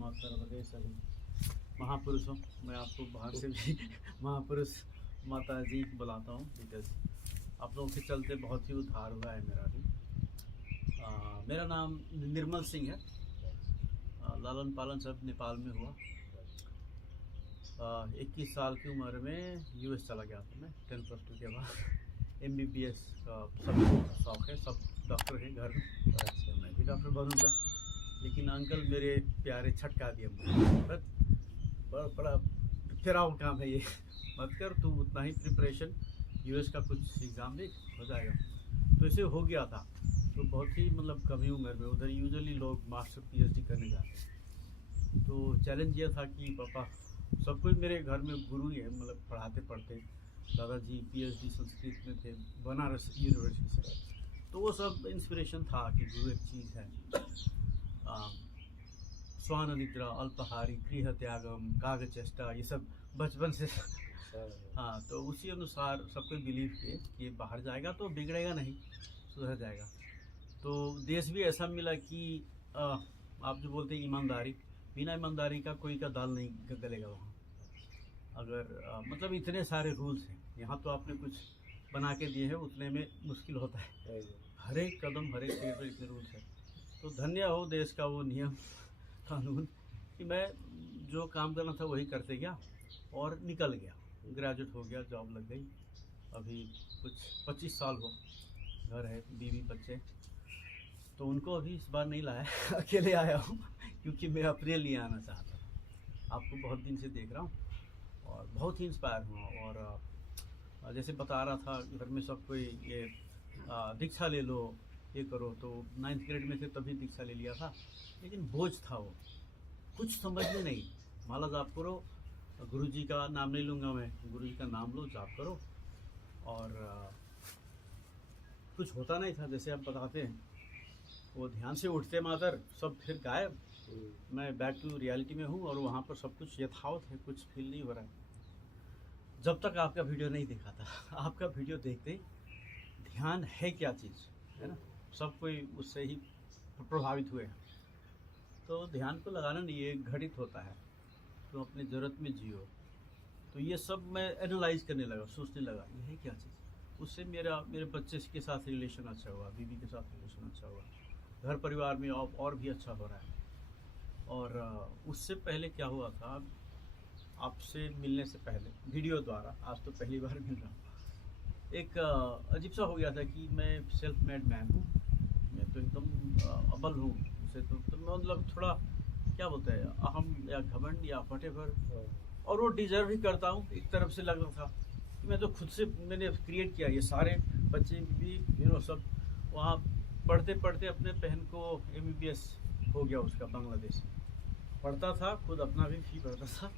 माता सर्वदे सभी महापुरुषों, मैं आपको बाहर से भी महापुरुष माता जी बुलाता हूँ, बिकॉज आप लोगों के चलते बहुत ही उद्धार हुआ है मेरा भी। मेरा नाम निर्मल सिंह है। लालन पालन सब नेपाल में हुआ। 21 साल की उम्र में यूएस चला गया था मैं 10+2 के बाद। MBBS का सब शौक है, सब डॉक्टर हैं घर में, तो मैं भी डॉक्टर बनूँगा, लेकिन अंकल मेरे प्यारे छटका दिए मुझे, बड़ा फिराव काम है ये, मत कर तू उतना ही प्रिपरेशन, यूएस का कुछ एग्ज़ाम दे हो जाएगा। तो ऐसे हो गया था। तो बहुत ही मतलब कम ही उम्र में, उधर यूजुअली लोग मास्टर PhD करने जाते हैं। तो चैलेंज ये था कि पापा, सब कोई मेरे घर में गुरु ही है, मतलब पढ़ाते पढ़ते, दादाजी PhD संस्कृत में थे बनारस यूनिवर्सिटी से, तो वो सब इंस्पिरेशन था कि गुरु एक चीज़ है। स्वान निद्रा, अल्पाहारी, गृह त्यागम, कागज चेष्टा, ये सब बचपन से हाँ, तो उसी अनुसार सबको बिलीव किए कि बाहर जाएगा तो बिगड़ेगा नहीं, सुधर जाएगा। तो देश भी ऐसा मिला कि आप जो बोलते हैं ईमानदारी, बिना ईमानदारी का कोई का दाल नहीं गलेगा वहाँ। अगर मतलब इतने सारे रूल्स हैं यहाँ, तो आपने कुछ बना के दिए हैं, उतने में मुश्किल होता है। हर एक कदम, हर एक पेड़ पर इतने रूल्स हैं। तो धन्य हो देश का वो नियम कानून कि मैं जो काम करना था वही करते गया और निकल गया, ग्रेजुएट हो गया, जॉब लग गई। अभी कुछ 25 साल हो, घर है, बीवी बच्चे, तो उनको अभी इस बार नहीं लाया अकेले आया हूँ, क्योंकि मैं अपने लिए आना चाहता था। आपको बहुत दिन से देख रहा हूँ और बहुत ही इंस्पायर हुआ। और जैसे बता रहा था घर में सब कोई ये दीक्षा ले लो, ये करो, तो 9th ग्रेड में थे तभी दीक्षा ले लिया था, लेकिन बोझ था वो, कुछ समझ में नहीं। माला जाप करो, गुरुजी का नाम नहीं लूँगा मैं, गुरुजी का नाम लो, जाप करो, और कुछ होता नहीं था। जैसे आप बताते हैं वो ध्यान से उठते मातर सब फिर गायब। मैं बैक टू रियलिटी में हूँ और वहाँ पर सब कुछ यथावत है, कुछ फील नहीं हो रहा है। जब तक आपका वीडियो नहीं देखा था, आपका वीडियो देखते ही ध्यान है क्या चीज़ है ना, सब कोई उससे ही प्रभावित हुए हैं। तो ध्यान को लगाना नहीं, ये घटित होता है, तो अपनी ज़रूरत में जियो। तो ये सब मैं एनालाइज करने लगा, सोचने लगा ये है क्या चीज़। उससे मेरे बच्चे के साथ रिलेशन अच्छा हुआ, बीवी के साथ रिलेशन अच्छा हुआ, घर परिवार में और भी अच्छा हो रहा है। और उससे पहले क्या हुआ था, आपसे मिलने से पहले वीडियो द्वारा, आज तो पहली बार मिल रहा हूँ, एक अजीब सा हो गया था कि मैं सेल्फ मेड मैन हूँ, मैं तो एकदम अबल हूँ उसे, तो मतलब थोड़ा क्या बोलते हैं, अहम या घमंड या व्हाटएवर, और वो डिजर्व ही करता हूँ एक तरफ से। लग रहा था कि मैं तो खुद से मैंने क्रिएट किया, ये सारे बच्चे भी सब वहाँ पढ़ते पढ़ते अपने बहन को MBBS हो गया उसका, बांग्लादेश पढ़ता था, खुद अपना भी फी भरता था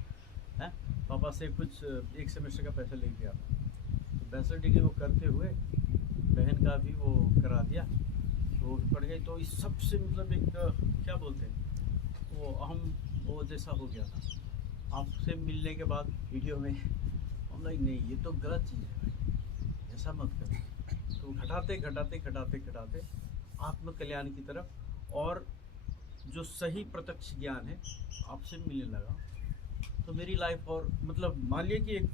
है, पापा से कुछ एक सेमेस्टर का पैसा ले गया था। तो बैचलर डिग्री वो करते हुए बहन का भी वो करा दिया, वो पढ़ गई। तो इस सब से मतलब एक क्या बोलते हैं, वो अहम वो जैसा हो गया था। आपसे मिलने के बाद वीडियो में हम लाइक नहीं, ये तो गलत चीज़ है भाई, ऐसा मत करो। तो घटाते घटाते घटाते घटाते आत्म कल्याण की तरफ, और जो सही प्रत्यक्ष ज्ञान है आपसे मिलने लगा। तो मेरी लाइफ, और मतलब मान लिया कि एक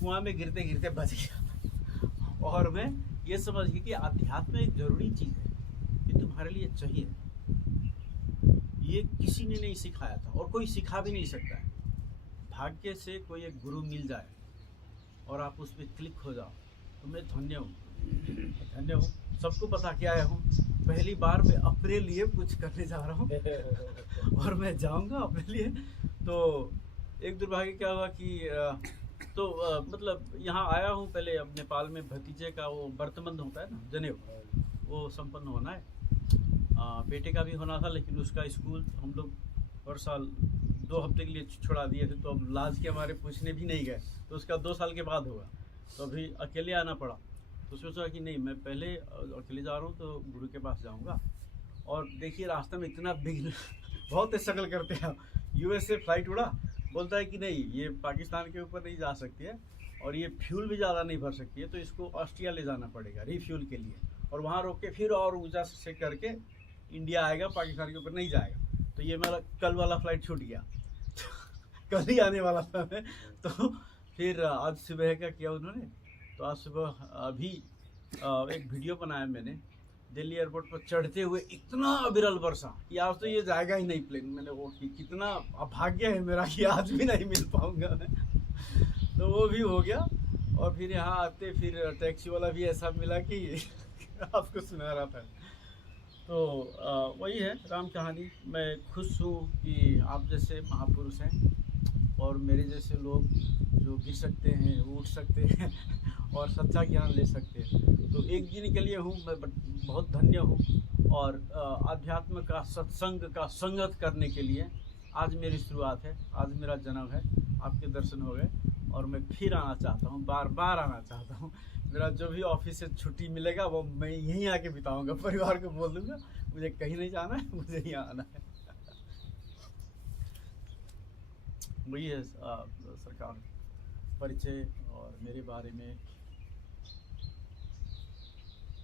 कुआं में गिरते गिरते बच गया और मैं ये समझ गया कि अध्यात्म एक ज़रूरी चीज़ है, ये तुम्हारे लिए चाहिए। ये किसी ने नहीं सिखाया था और कोई सिखा भी नहीं सकता है। भाग्य से कोई एक गुरु मिल जाए और आप उस पर क्लिक हो जाओ, तो मैं धन्य हूँ। सबको बता के आया हूँ, पहली बार मैं अपने लिए कुछ करने जा रहा हूँ और मैं जाऊँगा अपने लिए। तो एक दुर्भाग्य क्या हुआ कि मतलब यहाँ आया हूँ, पहले अब नेपाल में भतीजे का वो व्रतबंध होता है ना, जनेऊ, वो संपन्न होना है। बेटे का भी होना था, लेकिन उसका स्कूल हम लोग हर साल 2 हफ्ते के लिए छुड़ा दिए थे, तो अब लाज के हमारे पूछने भी नहीं गए। तो उसका 2 साल के बाद होगा, तो अभी अकेले आना पड़ा। तो सोचा कि नहीं, मैं पहले अकेले जा रहा हूँ तो गुरु के पास जाऊँगा। और देखिए रास्ते में इतना बिग बहुत स्ट्रगल करते हैं। US से फ्लाइट उड़ा, बोलता है कि नहीं ये पाकिस्तान के ऊपर नहीं जा सकती है, और ये फ्यूल भी ज़्यादा नहीं भर सकती है, तो इसको ऑस्ट्रिया ले जाना पड़ेगा रिफ्यूल के लिए, और वहाँ रोक के फिर और ऊर्जा से करके इंडिया आएगा, पाकिस्तान के ऊपर नहीं जाएगा। तो ये मेरा कल वाला फ्लाइट छूट गया कल ही आने वाला था मैं। तो फिर आज सुबह क्या किया उन्होंने, तो आज सुबह अभी एक वीडियो बनाया मैंने दिल्ली एयरपोर्ट पर चढ़ते हुए, इतना अविरल वर्षा कि आज तो ये जाएगा ही नहीं प्लेन। मैंने वो कि कितना अभाग्य है मेरा कि आज भी नहीं मिल पाऊंगा मैं। तो वो भी हो गया। और फिर यहाँ आते फिर टैक्सी वाला भी ऐसा मिला कि आपको सुना रहा था। तो वही है राम कहानी। मैं खुश हूँ कि आप जैसे महापुरुष हैं और मेरे जैसे लोग जो गिर सकते हैं, उठ सकते हैं और सच्चा ज्ञान ले सकते हैं। तो एक दिन के लिए हूँ मैं बहुत धन्य हूँ। और अध्यात्म का, सत्संग का संगत करने के लिए आज मेरी शुरुआत है, आज मेरा जन्म है। आपके दर्शन हो गए और मैं फिर आना चाहता हूँ, बार बार आना चाहता हूँ। मेरा जो भी ऑफिस से छुट्टी मिलेगा वो मैं यहीं आके बिताऊंगा। परिवार को बोल दूंगा मुझे कहीं नहीं जाना है, मुझे यहाँ आना है। वही है सरकार परिचय और मेरे बारे में।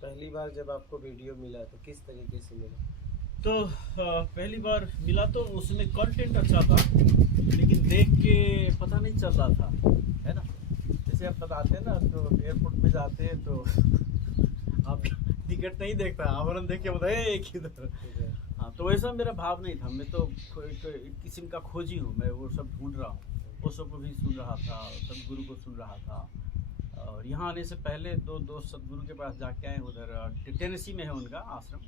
पहली बार जब आपको वीडियो मिला तो किस तरीके से मिला? तो पहली बार मिला तो उसमें कंटेंट अच्छा था, लेकिन देख के पता नहीं चल रहा था, है ना। जैसे आप बताते हैं ना, तो एयरपोर्ट में जाते हैं तो आप टिकट नहीं देखता, आवरण देख के बताए किधर। हाँ, तो वैसा मेरा भाव नहीं था। मैं तो एक किस्म का खोजी हूँ, मैं वो सब ढूंढ रहा हूँ। वो सब को भी सुन रहा था, सदगुरु को सुन रहा था। और यहाँ आने से पहले दो दोस्त सदगुरु के पास जाके आए, उधर टेनेसी में है उनका आश्रम।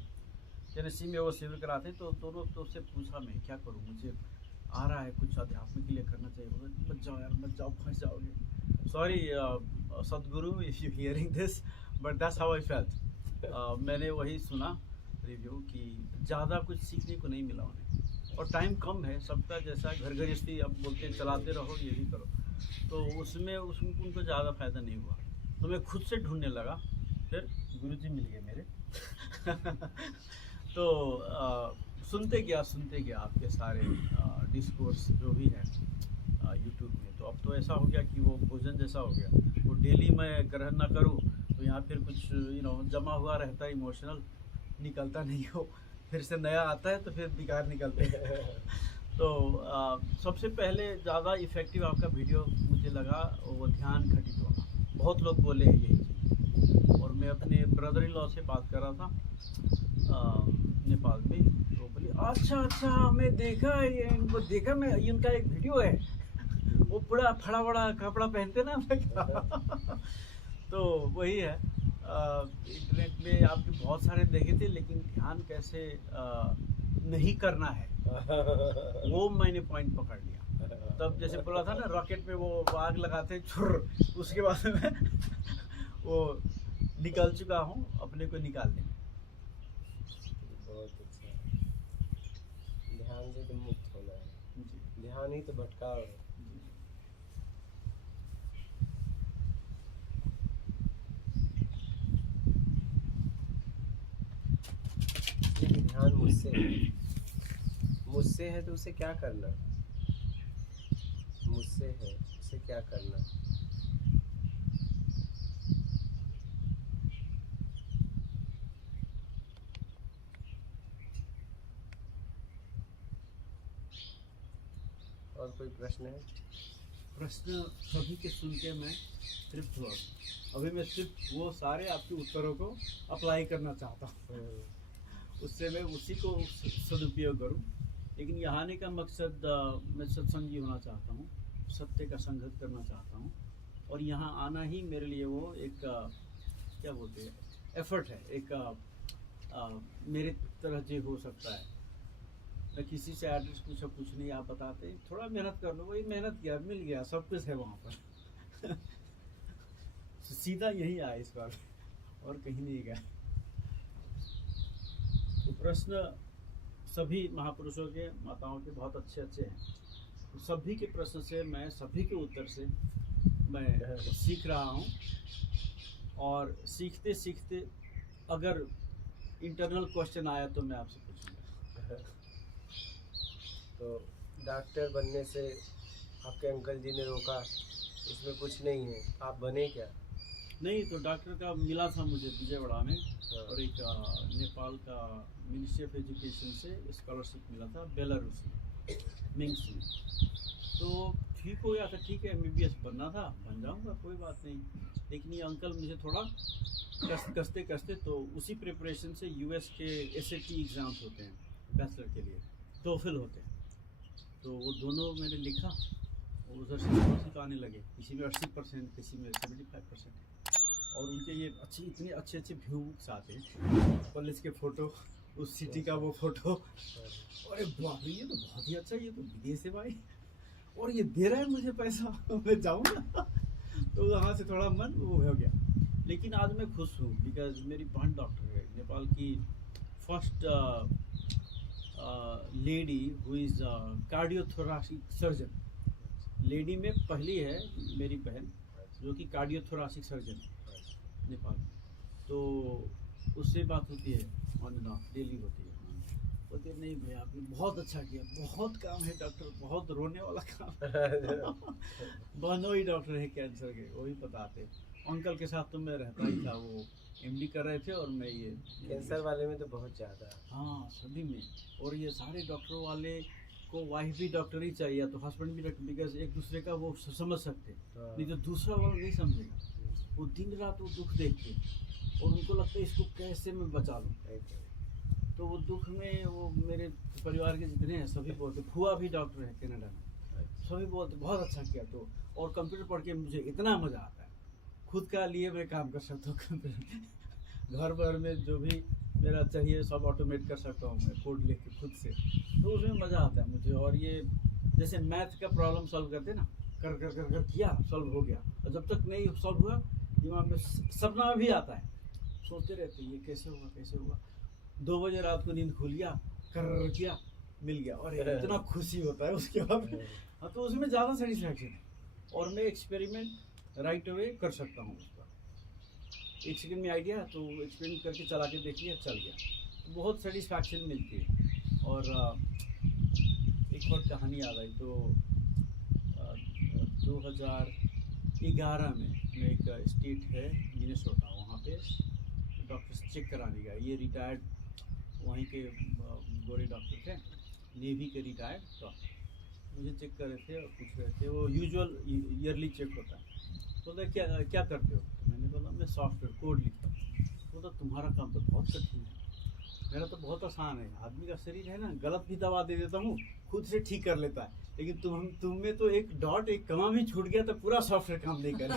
टेनेसी में वो शिविर कराते, तो दोनों दोस्त से पूछा मैं क्या करूँ, मुझे आ रहा है कुछ अध्यात्म के लिए करना चाहिए। बोले मत जाओ यार, मत जाओ, फंस जाओगे। सॉरी सदगुरु if you hearing this, but that's how I felt. मैंने वही सुना रिव्यू कि ज़्यादा कुछ सीखने को नहीं मिला उन्हें, और टाइम कम है सबका। जैसा घर गृहस्थी अब बोलते हैं चलाते रहो, ये भी करो, तो उसमें उनको ज़्यादा फ़ायदा नहीं हुआ। तो मैं खुद से ढूंढने लगा, फिर गुरुजी मिल गए मेरे। तो सुनते गया आपके सारे डिस्कोर्स जो भी है यूट्यूब में। तो अब तो ऐसा हो गया कि वो भोजन जैसा हो गया, वो डेली मैं ग्रहण ना करूँ तो यहाँ फिर कुछ जमा हुआ रहता है, इमोशनल निकलता नहीं हो, फिर से नया आता है तो फिर बेकार निकलते हैं। तो सबसे पहले ज़्यादा इफ़ेक्टिव आपका वीडियो मुझे लगा वो ध्यान घटित होना। बहुत लोग बोले हैं यही चीज़, और मैं अपने ब्रदर इन लॉ से बात कर रहा था नेपाल में, तो बोले अच्छा मैं देखा ये, इनको देखा मैं, इनका एक वीडियो है, वो पूरा फड़ा बड़ा कपड़ा पहनते ना। तो वही है, इंटरनेट में आपके बहुत सारे देखे थे, लेकिन ध्यान कैसे नहीं करना है वो मैंने पॉइंट पकड़ लिया। तब जैसे बोला था ना, रॉकेट में वो आग लगाते छुर, उसके बाद में वो निकल चुका हूँ अपने को निकालने में। बहुत अच्छा। ध्यान से तो मुक्त होना है, ध्यान ही तो भटकाव है। ध्यान मुझसे है तो उसे क्या करना, मुझसे है उसे क्या करना। और कोई प्रश्न है? प्रश्न सभी के सुन के मैं तृप्त हुआ। अभी मैं सिर्फ वो सारे आपके उत्तरों को अप्लाई करना चाहता हूँ, उससे मैं उसी को सदुपयोग करूँ। लेकिन यहाँ आने का मकसद मैं सत्संगी होना चाहता हूँ, सत्य का संघर्ष करना चाहता हूँ, और यहाँ आना ही मेरे लिए वो एक क्या बोलते हैं, एफर्ट है, एक मेरे तरह जो हो सकता है। मैं किसी से एड्रेस पूछा, कुछ नहीं, आप बताते थोड़ा मेहनत कर लो, वही मेहनत किया, मिल गया, सब कुछ है वहाँ पर। सीधा यही आया इस बार, और कहीं नहीं गया। तो प्रश्न सभी महापुरुषों के, माताओं के बहुत अच्छे हैं। तो सभी के प्रश्न से मैं, सभी के उत्तर से मैं सीख रहा हूँ, और सीखते सीखते अगर इंटरनल क्वेश्चन आया तो मैं आपसे पूछूंगा। तो डॉक्टर बनने से आपके अंकल जी ने रोका, इसमें कुछ नहीं है, आप बने क्या? नहीं, तो डॉक्टर का मिला था मुझे विजयवाड़ा में, और एक नेपाल का मिनिस्ट्री ऑफ एजुकेशन से स्कॉलरशिप मिला था बेलारूस में, मिंग्स में। तो ठीक हो गया था, ठीक है MBBS बनना था, बन जाऊंगा कोई बात नहीं। लेकिन ये अंकल मुझे थोड़ा कसते कसते, तो उसी प्रिपरेशन से US के SAT एग्ज़ाम्स होते हैं बैचलर के लिए, TOEFL होते हैं, तो वो दोनों मैंने लिखा और उधर से नंबर आने लगे, किसी में 80%, किसी में 75%। और उनके ये इतने अच्छे व्यू बुक्स आते हैं, कॉलेज के फ़ोटो, उस सिटी का वो फ़ोटो, अरे बाप रे ये तो बहुत ही अच्छा, ये तो विदेश है भाई, और ये दे रहा है मुझे पैसा, मैं जाऊँगा। तो वहाँ से थोड़ा मन वो हो गया। लेकिन आज मैं खुश हूँ बिकॉज मेरी बहन डॉक्टर है, नेपाल की first lady who is cardiothoracic surgeon. Lady में पहली है मेरी बहन जो कि कार्डियोथोरासिक सर्जन है नेपाल में। तो उससे बात होती है, ऑन एंड ऑफ डेली होती है। बोलते नहीं भैया आपने बहुत अच्छा किया, बहुत काम है डॉक्टर, बहुत रोने वाला काम। दोनों ही डॉक्टर है कैंसर के, वही बताते। अंकल के साथ तो मैं रहता ही था, वो MD कर रहे थे और मैं ये कैंसर वाले में तो बहुत ज़्यादा। हाँ सभी में, और ये सारे डॉक्टरों वाले को वाइफ भी डॉक्टर ही चाहिए, तो हस्बैंड भी डॉक्टर, बिकॉज एक दूसरे का वो समझ सकते, नहीं तो दूसरा वाला नहीं समझेगा। वो दिन रात वो दुख देखते और उनको लगता है इसको कैसे मैं बचा लूँ। तो वो दुख में वो मेरे परिवार के जितने हैं सभी बोलते, फुआ भी डॉक्टर है कनाडा में, सभी बोलते बहुत अच्छा किया। तो और कंप्यूटर पढ़ के मुझे इतना मज़ा आता है, खुद का लिए मैं काम कर सकता हूँ कंप्यूटर, घर भर में जो भी मेरा चाहिए सब ऑटोमेट कर सकता हूँ मैं, कोड लिख के खुद से, तो उसमें मज़ा आता है मुझे। और ये जैसे मैथ का प्रॉब्लम सॉल्व करते ना, कर कर कर कर किया, सॉल्व हो गया, और जब तक नहीं सॉल्व हुआ दिमाग में सपना भी आता है, सोचते रहते ये कैसे होगा कैसे होगा। 2 बजे रात को नींद खुल गया, कर किया, मिल गया, और इतना खुशी होता है उसके बाद। हाँ, तो उसमें ज़्यादा सेटिस्फैक्शन है, और मैं एक्सपेरिमेंट राइट अवे कर सकता हूँ उसका। 1 सेकंड में आइडिया, तो एक्सपेरिमेंट करके चला के देख लिया, चल गया, तो बहुत सेटिस्फैक्शन मिलती है। और एक और कहानी याद आई, तो 2011 में मैं एक स्टेट है मिनेसोटा, वहाँ पे डॉक्टर चेक कराने गया। ये रिटायर्ड वहीं के गोरे डॉक्टर थे, नेवी के रिटायर्ड डॉक्टर, मुझे चेक कर रहे थे और पूछ रहे थे, वो यूजुअल ईयरली चेक होता है। बोला क्या करते हो? मैंने बोला मैं सॉफ्टवेयर कोड लिखता हूँ। बोला तुम्हारा काम तो बहुत कठिन है, मेरा तो बहुत आसान है। आदमी का शरीर है ना, गलत भी दवा दे देता हूँ, खुद से ठीक कर लेता है, लेकिन तुम में तो एक डॉट एक कमा भी छूट गया तो पूरा सॉफ्टवेयर काम नहीं करे।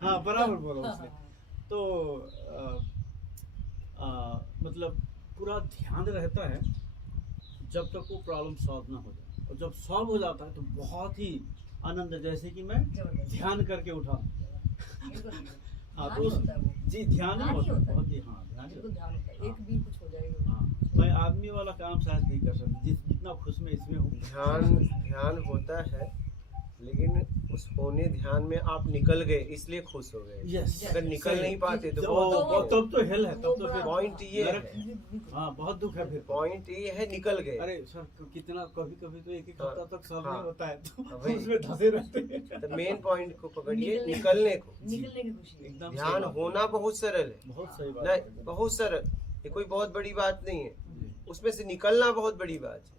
हाँ बराबर बोला उसने। तो मतलब पूरा ध्यान रहता है जब तक वो प्रॉब्लम सॉल्व ना हो जाए, और जब सॉल्व हो जाता है तो बहुत ही आनंद है, जैसे कि मैं ध्यान करके उठा। हाँ तो जी ध्यान ही होता है, बहुत ही। हाँ ध्यान होता है, एक भी कुछ हो जाएगा। हाँ मैं आदमी वाला काम शायद नहीं कर सकता जितना खुश में इसमें हूँ। ध्यान होता है, लेकिन उस होने ध्यान में आप निकल गए इसलिए खुश हो गए। अगर निकल नहीं पाते तो तब तो हेल है, तब तो फिर पॉइंट ये है। हाँ बहुत दुख है फिर। पॉइंट ये है निकल गए। अरे सर कितना कभी तो एक हफ्ता तक सॉल्व नहीं होता है, तो उसमें धंसे रहते हैं। तो मेन पॉइंट को पकड़िए, निकलने को। निकलने की खुशी एकदम ध्यान होना बहुत सरल है, बहुत सही बात नहीं बहुत सरल, ये कोई बहुत बड़ी बात नहीं है, उसमें से निकलना बहुत बड़ी बात है।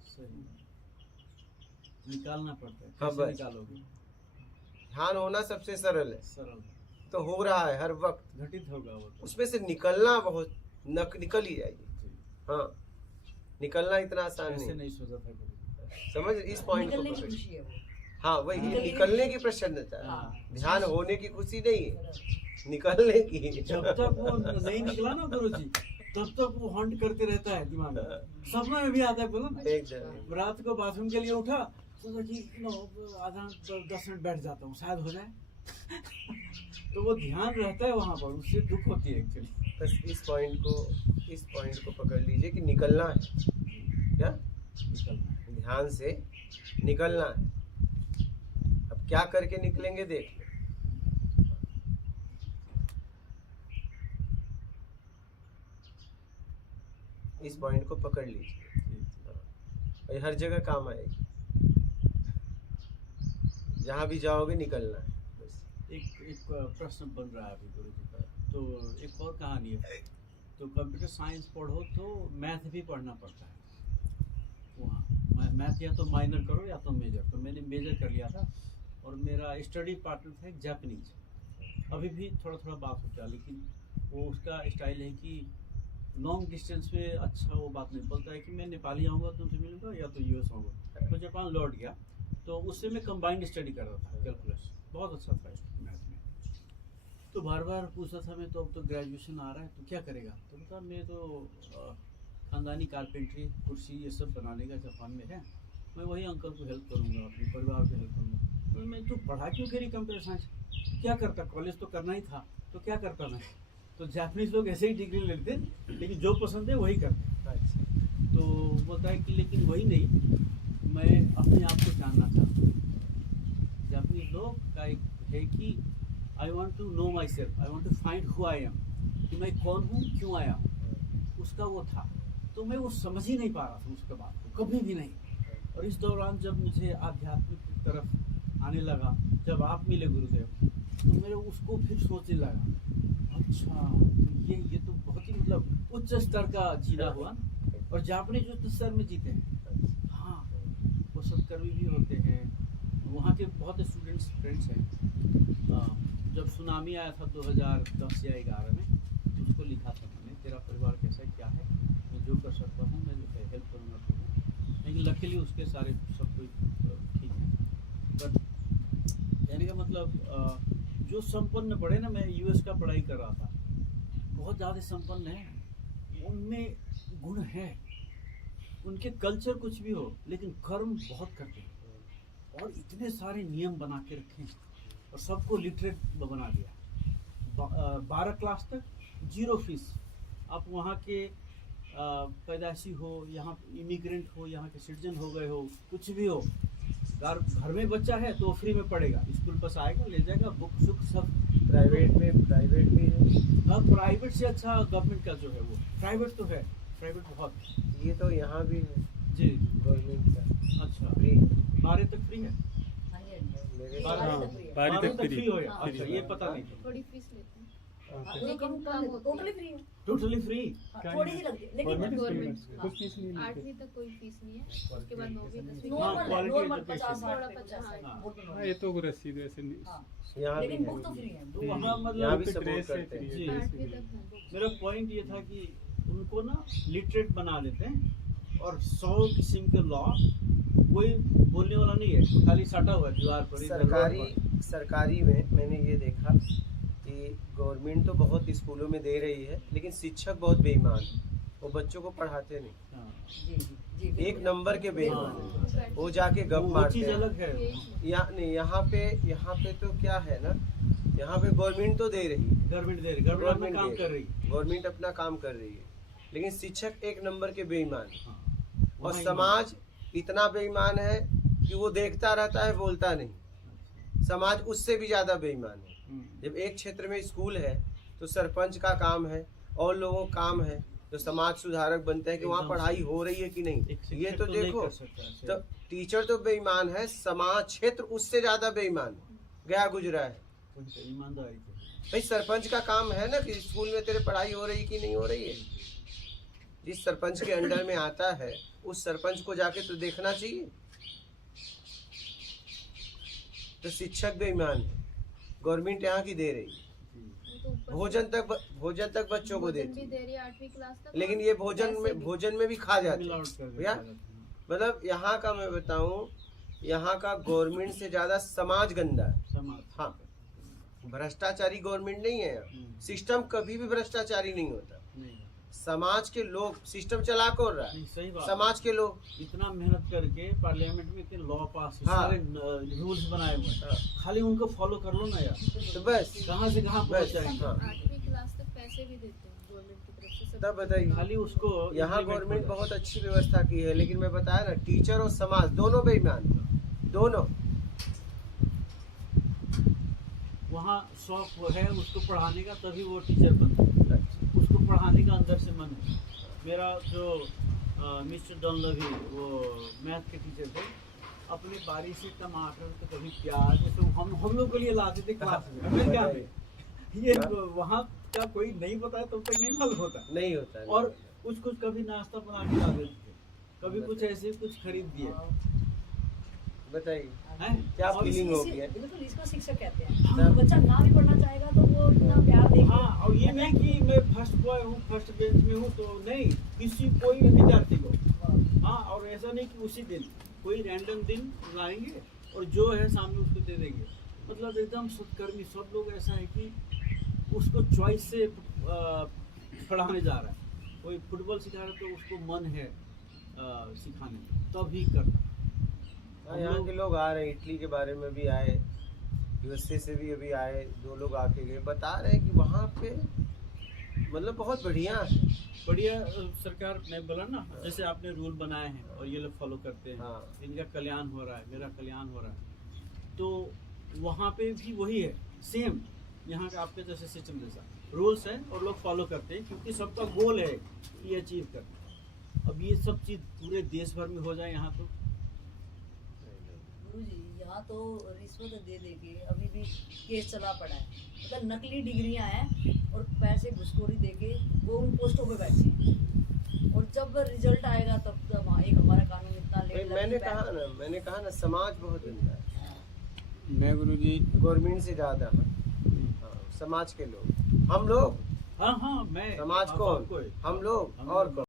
निकालना पड़ता है, हाँ कैसे निकालोगे? ध्यान होना सबसे सरल है, सरल तो हो रहा है हर वक्त, घटित होगा वो तो। उसमें से निकलना बहुत निकल ही जाएगी। हाँ निकलना इतना आसान ऐसे नहीं, नहीं सोचा था कभी। समझ इस पॉइंट को निकलने की पकड़िए। खुशी है वो। हाँ वही निकलने की प्रसन्नता हाँ। है, ध्यान होने की खुशी नहीं है, निकलने की। जब तक वो नहीं निकला ना गुरुजी, तब तक वो हंट करते रहता है दिमाग में। सपना में भी आता है, बोलो ना एकदम रात को बाथरूम के लिए उठा, सोचा कि आधा 10 मिनट बैठ जाता हूँ शायद हो जाए। तो वो ध्यान रहता है वहाँ पर, उससे दुख होती है एक्चुअली। बस इस पॉइंट को पकड़ लीजिए कि निकलना है, क्या निकलना है। ध्यान से निकलना है। अब क्या करके निकलेंगे देख लो। इस पॉइंट को पकड़ लीजिए, हर जगह काम आएगी, जहाँ भी जाओगे निकलना है, बस एक प्रश्न बन रहा है अभी गुरु जी का। तो एक और कहानी है, तो कंप्यूटर साइंस पढ़ो तो मैथ भी पढ़ना पड़ता है वहाँ। मैथ या तो माइनर करो या तो मेजर, तो मैंने मेजर कर लिया था और मेरा स्टडी पार्टनर था एक जापानीज। अभी भी थोड़ा थोड़ा बात होता है, लेकिन वो उसका स्टाइल है कि लॉन्ग डिस्टेंस में अच्छा वो बात नहीं बोलता है कि मैं नेपाली आऊँगा तुमसे मिलूंगा या तो यूएस आऊँगा। तो जापान लौट गया, तो उससे मैं कंबाइंड स्टडी कर रहा था, कैलकुलस बहुत अच्छा था मैथ में। तो बार बार पूछता था मैं, तो अब तो ग्रेजुएशन आ रहा है तो क्या करेगा, तो बता मैं तो ख़ानदानी कारपेंट्री कुर्सी ये सब बनाने का जापान में है, मैं वही अंकल को हेल्प करूँगा, अपने परिवार को हेल्प करूँगा। तो मैं तो पढ़ा क्यों करी कंप्यूटर साइंस, क्या करता, कॉलेज तो करना ही था तो क्या करता मैं। तो जापानीज लोग ऐसे ही डिग्री लेते लेकिन जो पसंद है वही करते। तो बोलता है कि लेकिन वही नहीं, मैं अपने आप को जानना चाहता हूँ। जापानीज लोग का एक है कि I want to know myself, I want to find who I am, कि मैं कौन हूँ, क्यों आया हूँ, उसका वो था। तो मैं वो समझ ही नहीं पा रहा था उसके बात को, कभी भी नहीं। और इस दौरान जब मुझे आध्यात्मिक की तरफ आने लगा, जब आप मिले गुरुदेव, तो मेरे उसको फिर सोचने लगा, अच्छा तो ये तो बहुत ही मतलब उच्च स्तर का जीना हुआ ना। और जापानीज उच्च स्तर में जीते हैं, हाँ वो सत्कर्मी भी होते हैं, वहाँ के बहुत स्टूडेंट्स फ्रेंड्स हैं। जब सुनामी आया था 2010 या 11 में, तो उसको लिखा था मैंने, तेरा परिवार कैसा क्या है, मैं जो कर सकता हूँ मैं जो है हेल्प करूँगा तुम्हें। लेकिन लकीली उसके सारे सब कुछ ठीक है। बट कहने का मतलब जो संपन्न पढ़े ना, मैं यूएस का पढ़ाई कर रहा था, बहुत ज़्यादा संपन्न है, उनमें गुण है, उनके कल्चर कुछ भी हो लेकिन कर्म बहुत करते हैं और इतने सारे नियम बना के रखे हैं और सबको लिटरेट बना दिया। 12 क्लास तक 0 फीस। आप वहाँ के पैदाइशी हो, यहाँ इमिग्रेंट हो, यहाँ के सिटीजन हो गए हो, कुछ भी हो, घर में बच्चा है तो फ्री में पढ़ेगा, स्कूल बस आएगा ले जाएगा, बुक सुक सब। प्राइवेट भी है। हाँ, प्राइवेट से अच्छा गवर्नमेंट का जो है वो, प्राइवेट तो है, प्राइवेट बहुत। ये तो यहाँ भी है जी, गवर्नमेंट का। अच्छा, फ्री 12 तक फ्री है, मेरे 12 तक फ्री हो गया। अच्छा, ये पता नहीं, थोड़ी फीस लेते हैं लेकिन टोटली फ्री है, टोटली फ्री। थोड़ी ही लगती है लेकिन गवर्नमेंट कुछ फीस नहीं लेते। 8वीं तक कोई फीस नहीं है, उसके बाद 9वीं 10वीं नॉर्मल quality 50 थोड़ा 60 50, हाँ, ये तो रसीद वैसे नहीं। यहाँ भी लेकिन है। बुक तो फ्री है। तो वहाँ यहाँ भी मतलब सपोर्ट ड्रेस है करते हैं। फ्री जी। है, 8वीं तक है। मेरा पॉइंट ये था कि उनको ना लिटरेट बना देते हैं और 100 किस्म के लॉ, कोई बोलने वाला नहीं है, खाली सटा हुआ है दीवार पर। इधर रोड पर। सरकारी में मैंने ये देखा कि गवर्नमेंट तो बहुत स्कूलों में दे रही है, लेकिन शिक्षक बहुत बेईमान है, वो बच्चों को पढ़ाते नहीं, हाँ, जी जी जी एक नंबर के बेईमान है, वो जाके गप वो मारते चीज़ हैं। अलग है। यहाँ पे तो क्या है ना, यहाँ पे गवर्नमेंट तो दे रही है, गवर्नमेंट दे रही, गवर्नमेंट अपना काम कर रही है। गवर्नमेंट अपना काम कर रही है, लेकिन शिक्षक एक नंबर के बेईमान है। हाँ, और वहाँ समाज इतना बेईमान है कि वो देखता रहता है, बोलता नहीं। समाज उससे भी ज्यादा बेईमान है। जब एक क्षेत्र में स्कूल है तो सरपंच का काम है और लोगों का काम है जो समाज सुधारक बनते हैं कि वहाँ एकदम पढ़ाई सही। हो रही है कि एक नहीं। शिक्षक ये तो नहीं देखो, कर सकता ऐसे। तो टीचर तो बेईमान है, समाज क्षेत्र उससे ज्यादा बेईमान गया गुजरा है। उनका ईमानदारी से। भाई सरपंच का काम है ना कि स्कूल में तेरे पढ़ाई हो रही कि नहीं हो रही है। जिस सरपंच के अंडर में आता है उस सरपंच को जाके तो देखना चाहिए। तो शिक्षक बेईमान है, गवर्नमेंट यहाँ की दे रही है, भोजन तक बच्चों को देती भी है, दे रही है 8वीं क्लास तक। लेकिन ये वैसे भी। भोजन में भी खा जाते हैं। मिलावट कर भैया, देता है। मतलब यहाँ का मैं बताऊं, यहाँ का गवर्नमेंट से ज्यादा समाज गंदा है। समाज। हाँ, भ्रष्टाचारी गवर्नमेंट नहीं है यहाँ। सिस्टम कभी भी भ्रष्टाचारी नहीं होता। नहीं, समाज के लोग सिस्टम चला कौन रहा है? नहीं, सही बात। समाज के लोग। इतना मेहनत करके पार्लियामेंट में इतने लॉ पास, हाँ। सारे रूल्स बनाए हुए हैं, खाली उनको फॉलो कर लो ना यार, तो बस कहाँ से कहाँ पहुँच बस, जाएंगे। हाँ। 8वीं क्लास तक पैसे भी देते हैं गवर्नमेंट की तरफ से सब। तब बताइए, खाली उसको यहाँ implement गवर्नमेंट हो जाए। बहुत अच्छी व्यवस्था की है, लेकिन मैं बताया ना, टीचर और समाज दोनों बेईमान, दोनों। वहाँ शौक वो है उसको पढ़ाने का, तभी वो टीचर बनता है, उसको पढ़ाने का अंदर से मन है। मेरा जो मिस्टर डॉनलवी वो मैथ के टीचर थे, अपने बारी से टमाटर तो कभी प्याज, तो हम लोग के लिए लाते थे क्लास में अमेरिका में। ये वहाँ का कोई नहीं बताया तब तक नहीं मालूम होता। नहीं होता है। और कुछ कभी नाश्ता बना के ला देते थे, कभी कुछ ऐसे कुछ खरीद दिए। बताइए हैं? क्या और फीलिंग इसी- होगी है? बिल्कुल इसको शिक्षक कहते हैं। तो बच्चा ना भी पढ़ना चाहेगा तो वो इतना प्यार देके हाँ, और ये नहीं कि मैं फर्स्ट बॉय हूँ, फर्स्ट बेंच में हूँ, तो नहीं, किसी कोई भी विद्यार्थी को। हाँ, और ऐसा नहीं कि उसी दिन, कोई रैंडम दिन लाएंगे और जो है सामने उसको दे देंगे। मतलब एकदम सत्कर्मी, सब लोग ऐसा है कि उसको चॉइस से पढ़ाने जा रहा है। कोई फुटबॉल सिखा रहा है तो उसको मन है सिखाने में, तभी करता। हाँ, यहाँ के लोग आ रहे हैं, इटली के बारे में भी आए, यूएसए से भी अभी आए, 2 लोग आके गए, बता रहे हैं कि वहाँ पे मतलब बहुत बढ़िया है। बढ़िया सरकार ने बोला ना, जैसे आपने रूल बनाए हैं और ये लोग फॉलो करते हैं, हाँ। इनका कल्याण हो रहा है, मेरा कल्याण हो रहा है, तो वहाँ पे भी वही है, सेम यहाँ का आपके जैसे सिस्टम जैसा रूल्स है और लोग फॉलो करते हैं, क्योंकि सबका गोल है ये अचीव करना। अब ये सब चीज़ पूरे देश भर में हो जाए यहाँ तो गुरुजी यहाँ तो रिश्वत दे दे के अभी भी केस चला पड़ा है। मतलब नकली डिग्रियां हैं और पैसे घुसखोरी दे के वो उन पोस्टों पे बैठे हैं, और जब रिजल्ट आएगा तब तो वहाँ एक हमारा कानून इतना भाई लेट मैंने कहा ना समाज बहुत गंदा है, मैं गुरुजी गवर्नमेंट से ज्यादा। हाँ, समाज के लोग, हम लोग, हाँ हाँ मैं समाज आप कौन? सबको है। हम लोग हम और लोग। कौन?